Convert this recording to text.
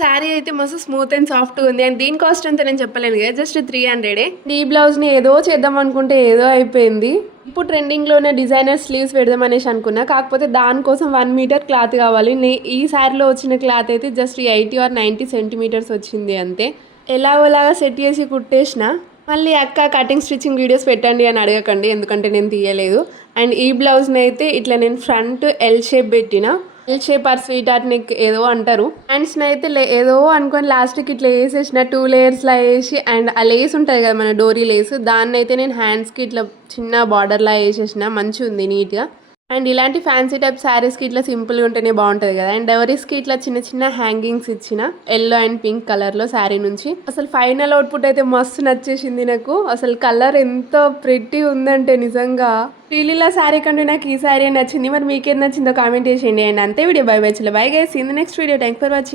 శారీ అయితే మస్తు smooth and సాఫ్ట్గా ఉంది. అండ్ దీని కాస్ట్ అంతా నేను చెప్పలేను కదా, జస్ట్ 300. ఈ బ్లౌజ్ని ఏదో చేద్దాం అనుకుంటే ఏదో అయిపోయింది. ఇప్పుడు ట్రెండింగ్లోనే డిజైనర్ స్లీవ్స్ పెడదాం అనేసి అనుకున్నా, కాకపోతే దానికోసం 1 మీటర్ క్లాత్ కావాలి. ఈ శారీలో వచ్చిన క్లాత్ అయితే జస్ట్ 80 ఆర్ 90 సెంటీమీటర్స్ వచ్చింది అంతే. ఎలాగోలాగా సెట్ చేసి కుట్టేసిన. మళ్ళీ అక్క కటింగ్ స్టిచ్చింగ్ వీడియోస్ పెట్టండి అని అడగకండి, ఎందుకంటే నేను తీయలేదు. అండ్ ఈ బ్లౌజ్ని అయితే ఇట్లా నేను ఫ్రంట్ ఎల్ షేప్ పెట్టిన. L shape or sweetheart neck ఏదో అంటారు. హ్యాండ్స్ని అయితే ఏదో అనుకొని లాస్ట్కి ఇట్లా వేసేసిన 2 లేయర్స్లా వేసి. అండ్ ఆ లేస్ ఉంటుంది కదా మన డోరీ లేస్, దాన్ని అయితే నేను హ్యాండ్స్కి ఇట్లా చిన్న బార్డర్లా వేసేసిన. మంచిగా ఉంది నీట్గా. అండ్ ఇలాంటి ఫ్యాన్సీ టైప్ శారీస్కి ఇట్లా సింపుల్గా ఉంటేనే బాగుంటుంది కదా. అండ్ డెవరీస్కి ఇట్లా చిన్న చిన్న హ్యాంగింగ్స్ ఇచ్చిన ఎల్లో అండ్ పింక్ కలర్లో శారీ నుంచి. అసలు ఫైనల్ అవుట్పుట్ అయితే మస్తు నచ్చేసింది నాకు. అసలు కలర్ ఎంత ప్రెట్టి ఉందంటే నిజంగా శ్రీలీల శారీ కంటే నాకు ఈ శారీ నచ్చింది. మరి మీకేం నచ్చిందో కామెంట్ చేసేయండి. అండ్ అంతే video. By by, bye guys, in the next video. Thank for watching.